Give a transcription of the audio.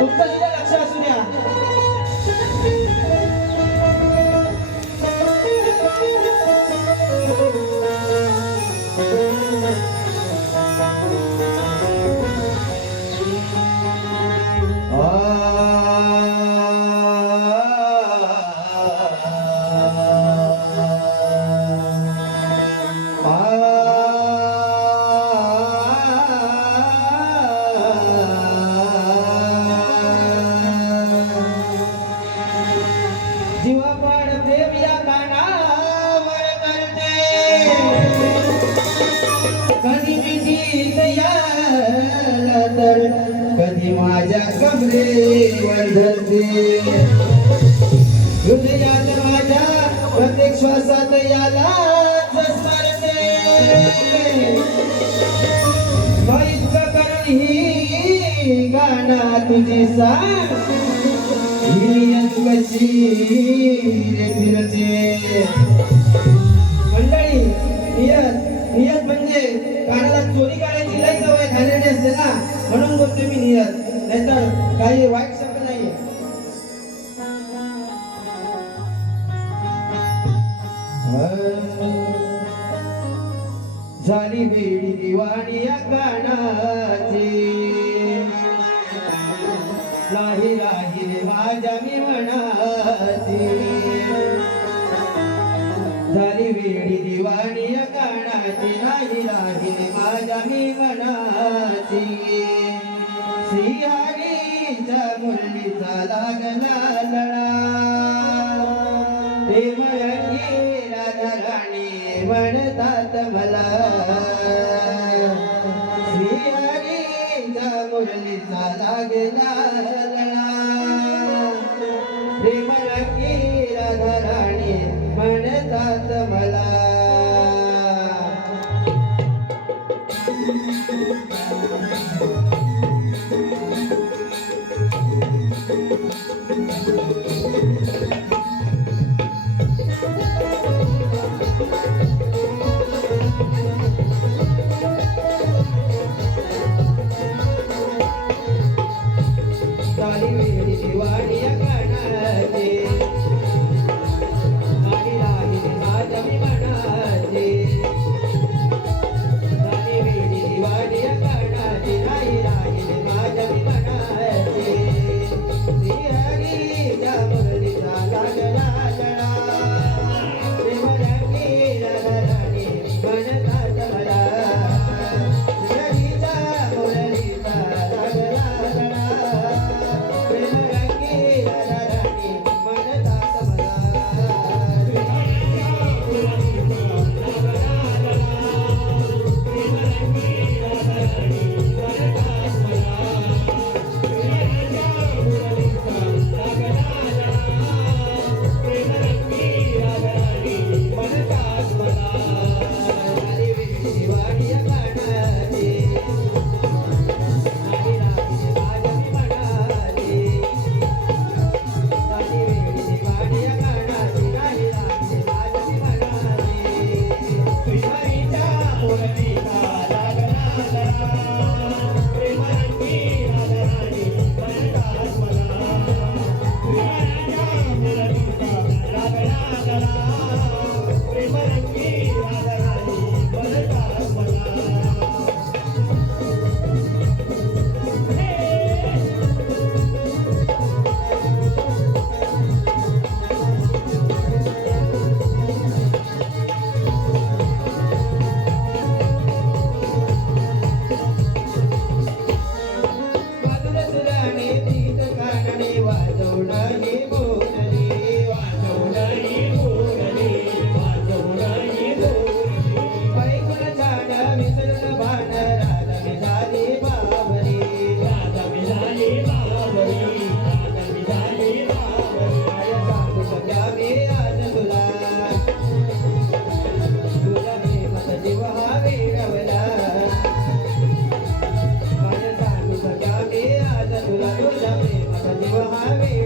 तुमचं सुद्धा लक्ष असू द्या. जीवापाड प्रेम या कानावर करते, कधी मिठी तयार तर कधी माझ्या कमरेवर धरते. हृदयात माझ्या प्रत्येक श्वासात यालाच स्मरते. इतकं करून ही गाणं तुझी सांग कशी रे फिरते. मंडळी, नियत म्हणजे कानाला चोरी काढायची लई सवय घालण्याची असते ना, म्हणून बोलते मी नियत, नाहीतर काही वाईट शब्द नाहीये. झाली वेडी दिवाणी या गाण्याची, राही राही रे माझ्या मी मनाची. झाली वेडी दिवाणी या गाण्याची, राही राही रे माझ्या मी मनाची. श्रीहरीच्या मुरलीचा लागला लळा, प्रेम रंगी राधा राणी म्हणतात मला. श्रीहरीच्या मुरलीचा लागला लळा, प्रेम रंगी राधा राणी म्हणतात मला. झाली वेडी दिवाणी या गाण्याची, राही राही रे माझ्या मी मनाची. झाली वेडी दिवाणी या गाण्याची, राही राही रे माझ्या मी मनाची. श्रीहरीच्या मुरलीचा लागला लळा, प्रेम रंगी राधा राणी म्हणतात मला. श्रीहरीच्या मुरलीचा लागला लळा, प्रेम रंगी राधा राणी म्हणतात मला. झाली वेडी दिवाणी या गाण्याची, राही राही रे माझ्या मी मनाची. झाली वेडी दिवाणी या गाण्याची, राही राही रे माझ्या मी मनाची. श्रीहरीच्या मुरलीचा लागला लळा, प्रेम रंगी राधा राणी म्हणतात मला. श्रीहरीच्या मुरलीचा लागला लळा, प्रेम रंगी राधा राणी म्हणतात मला. वाजले सुराने तीत कानने, वाजवणारी बोलली, वाजवणारी बोलली, वाजवणारी बोलली. ऐकून झाडा विसरून भान, राधा मी झाली बावरी, राधा मी झाली बावरी, राधा मी झाली बावरी. काय सांगू सध्या मी आज तुला, तुझ्या प्रेमात जीव हा वेडवला. काय सांगू सध्या मी आज तुला, तुझ्या प्रेमात जीव हा वेडवला.